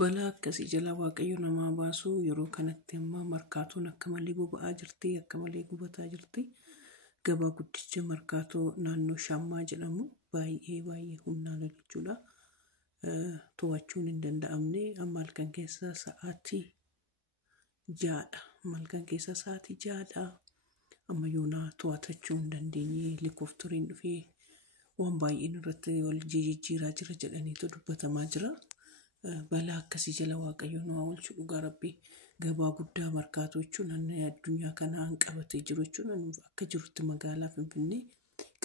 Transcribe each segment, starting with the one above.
Balaa akkasii jala waaqayyo namaa baasuu yeroo kanatti amma markaatoon akka malee boba'aa jirti, akka malee gubataa jirti. Gabaa guddicha markaatoo naannoo Shammaa jedhamu baay'ee humnaan jechuudha. To'achuun hin danda'amne amma halkan keessa sa'aatii 6dha. Halkan keessa sa'aatii 6dha. Amma yoonaa to'atachuu hin dandeenye helikooftariin dhufee waan baay'een irratti wal jijjiiraa jira jedhaniitu dubbatamaa jira. Balaa akkasii jala waaqayyo nu oolchu dhugaa rabbii. Gabaa guddaa markaatoo jechuun addunyaa kanaan qabatee jiru jechuun akka jirutti magaalaa Finfinnee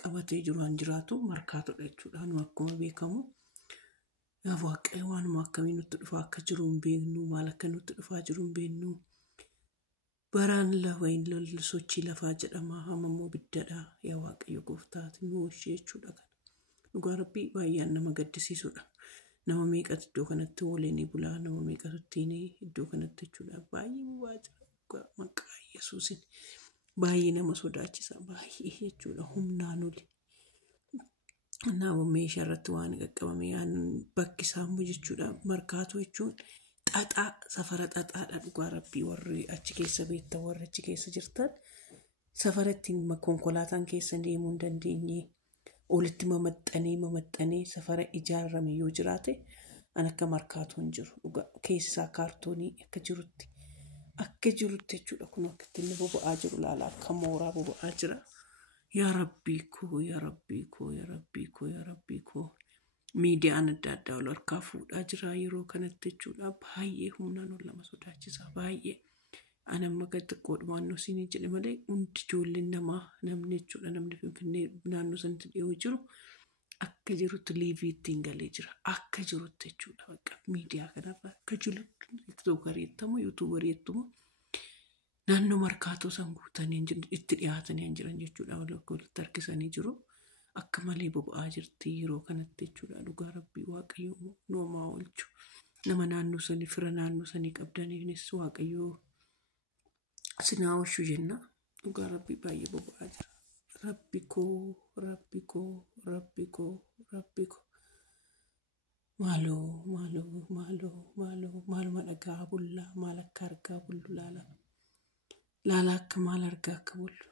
qabatee jiru han jiraatu markaatoodha jechuudha. Nu akkuma beekamu waaqayyo waanuma akkamii nutti dhufaa akka jiru hin beeknu, maal akka nutti dhufaa jiru hin beeknu. Baraan lafayin lolli sochii lafaa jedhama hamammoo biddadha. Yaa waaqayyo gooftaati nu oolchee jechuudha kana. Dhugaa rabbii baay'een nama gaddisiisudha. Nama meeqatu iddoo kanatti waliin bulaa, nama meeqatu ittiin iddoo kanatti jechuudha. Baay'ee bubaa jira maqaa Yesuusin. Baay'ee nama sodaachisa baay'ee jechuudha humnaan oli. Nama meeshaa irratti waan qaqqabame bakki isaammoo jechuudha markaatoo jechuun xaxaa safara xaxaadha dhugaa rabbii warri achi keessa beektan warri achi keessa jirtan safara ittiin konkolaataan keessa deemuu hin dandeenye. Olitti mamaxxanee safara ijaarame yoo jiraate an akka markaatoo hin jiru keessaa kaartoonii akka jirutti jechuudha. Kun akka ittiin boba'aa jiru laala akka mooraa boba'aa jira. Yaa rabbii koo miidiyaan adda addaa ol harkaa fuudhaa jira yeroo kanatti jechuudha. Baay'ee humnaan ol nama sodaachisa baay'ee. Ani amma gadi qoodhumaan isinii jedhe malee hundi ijoolleen namni jechuudha namni Finfinnee naannoo sanatti dhiyoo jiru akka jirutti liivii ittiin galee jira. Akka jirutti jechuudha bakka miidiyaa kanarraa akka jirutti tiktookareettamu yuutuubareettamu naannoo markaatoo san guutanii itti dhiyaatanii jiran jechuudha. Walitti harkisanii jiru. Akka malee boba'aa jirti yeroo kanatti jechuudha. Dhugaa rabbii waaqayyo noomaa oolchu. Nama naannoo sanii fira naannoo sanii qabdaniifis waaqayyo sinaa oolchu jenna. Dhugaa rabbii baay'ee boba'aa jira. Rabbi koo. Maaluma dhagaa bullaa maal akka argaa bullu laala akka maal argaa akka bullu.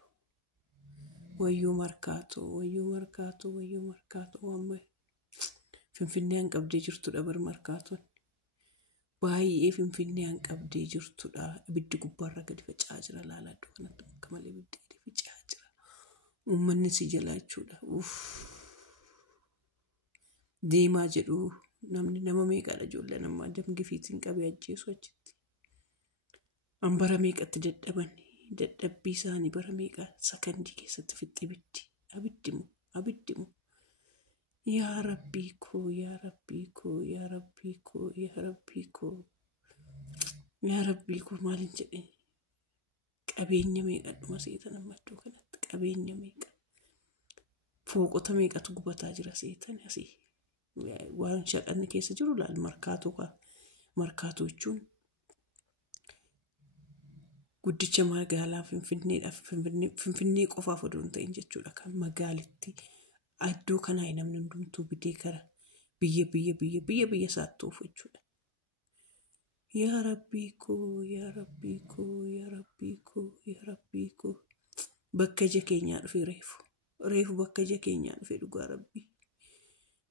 Wayyoo markaatoo amma Finfinneen qabdee jirtudha bar markaatoon. Baay'ee Finfinneen qabdee jirtudha. Ibiddi gubbaarra gadi faca'aa jira laala iddoo kanatti akka malee ibiddi gadi faca'aa jira. Uummanni si jalaa jechuudha. Deemaa jedhu nama meeqadha ijoollee namaa damgifiitiin qabee ajjeesu achitti. Bara meeqatti dadhabbii isaanii bara meeqa sakandii keessatti fixxi abiddimu. Yaa rabbii koo maalin jedhe qabeenya meeqa dhuma seetan amma iddoo kanatti qabeenya meeqa fooqota meeqatu gubataa jira seetan asii waan shaqanni keessa jiru laal markaatoo jechuun guddicha magaalaa Finfinnee qofaaf odoo hin ta'in jechuudha kan magaalitti iddoo kanaa namni hundumtuu bidee kara biyya isaatti oofu jechuudha. Yaa rabbii koo bakka ija keenyaa dhufe reefu bakka ija keenyaa dhufe dhugaa rabbii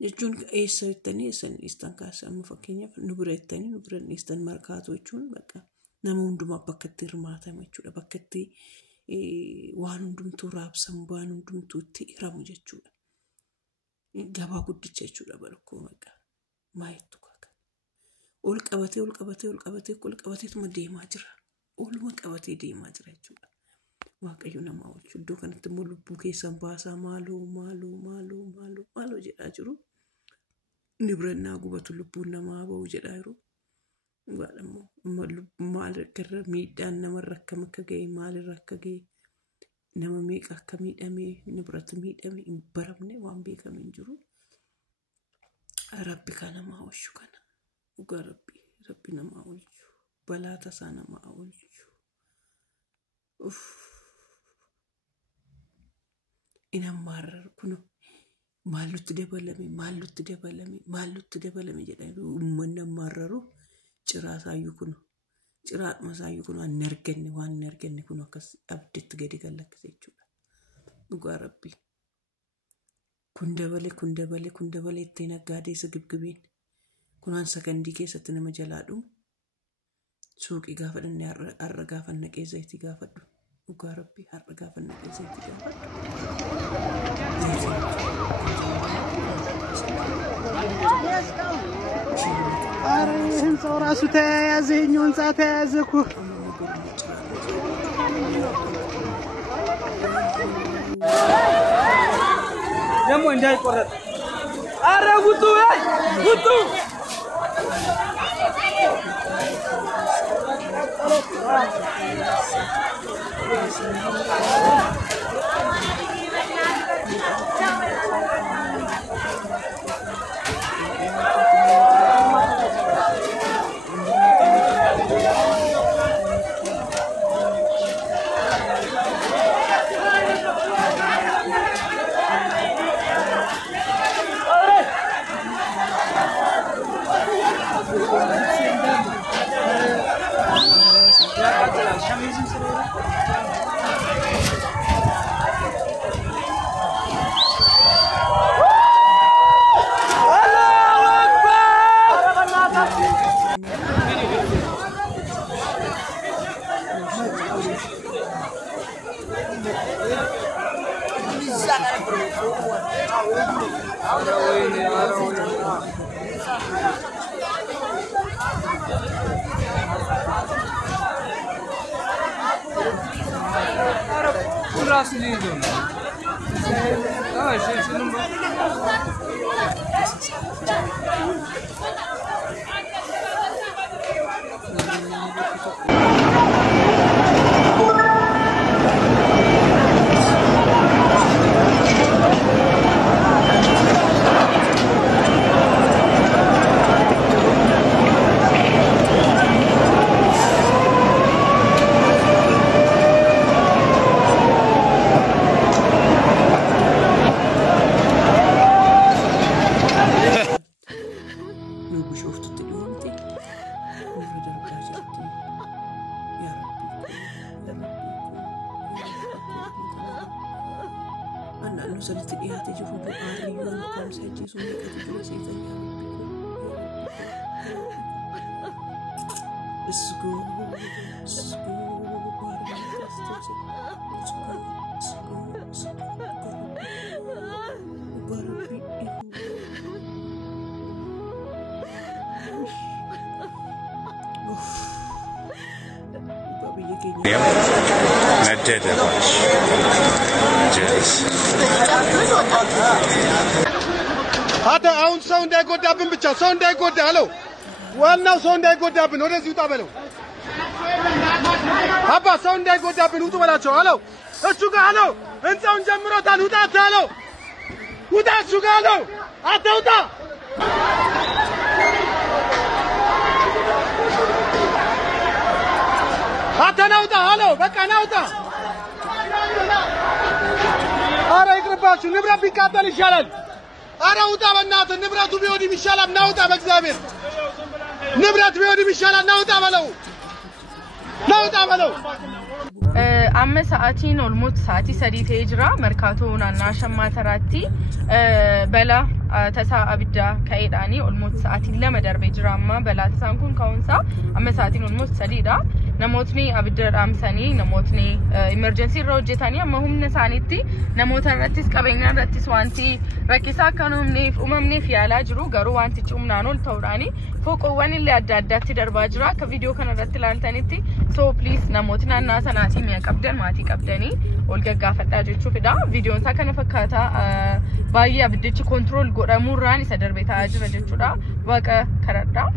jechuun eessa jettanii eessan dhiistan kaasa amma fakkeenyaaf nu bira jettanii nu bira dhiistan markaatoo jechuun bakka nama hundumaa bakka itti hirmaatamu jechuudha. Bakka itti waan hundumtuu raabsamu waan hundumtuu itti hiramu jechuudha. Gabaa guddicha jechuudha barkoo maqaa maayettu kaka ol qabateetuma deemaa jira. Oluma qabatee deemaa jira jechuudha. Waaqayyo nama oolchu iddoo kanatti immoo lubbuu keessan baasaa maaloo jedhaa jiru. Ni birannaa gubatu lubbuun namaa ba'u jedhaa jiru. Maal irra miidhaan namarra akkam akka ga'e maalirra akka ga'e nama meeqa akka miidhamee nibirratti miidhame hin baramne waan beekame hin jiru. Rabbi kan namaa oolchu kana dhugaa rabbi namaa oolchu balaa tasaa namaa oolchu. Inammaarrar kun maallutti dabalame jedhanii uummanni ammaarraru ciraa saayyuu kun ciraadhuma saayyuu kun waan nergenni kun akkas abditti gadi gallakkise jechuudha. Dhugaa Rabbii. Kun dabalee ittiin aggaadee isa gibgibiin kunaan sakandii keessatti nama jalaa dhumu suuqii gaafa dhannee har'a gaafa naqee zayitii gaafadhu. Dhugaa Rabbii har'a gaafa naqee zayitii gaafadhu. ህንፃው ራሱ ተያያዘ የኛው ህንፃ ተያያዘ እኮ ደግሞ እንዳይቆረጥ አረ ውጡ ውጡ هذا أون سوند يقول دابن بتشا سوند يقول دالو والنا سوند يقول دابن وده زيوتا بلو هبا سوند يقول دابن وتو ولا شو هلو شو قالوا أنت سوند جمرة تان ودا تالو ودا شو قالوا هذا ودا هذا نودا هلو بكا نودا أرا يقرباشو نبرة بيكاتل يشالن أرا ودا بنات نبرة بيودي مشالب نودا بكزابير نبرة بيودي مشالب نودا بلو أما ساعتين والموت ساعتي سريت هجرة مركاتون الناشم ما تراتي بلا تسا أبدا كايداني والموت ساعتين لما در بجرا أما بلا تسانكون كونسا أما ساعتين والموت سريدا نموتني أبدا رامساني نموتني إمرجنسي روجتاني أما هم نسانيتي نموت الرتيس كبينا الرتيس وانتي ركيسا كانوا منيف أممني في علاج رو قرو وانتي تشومنانو التوراني فوق وان اللي أدادتي در باجرا كفيديو كان الرتلال تانيتي so please نموتنا الناس ناسي ميك أبدا ماتي كابدني والجا فتاجي تشوفي دا فيديو نسا كان فكاتا بايا بديتش كنترول قرا مراني سدر بيتا أجر جتشو دا واقع كردا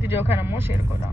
فيديو كان مو شير كودا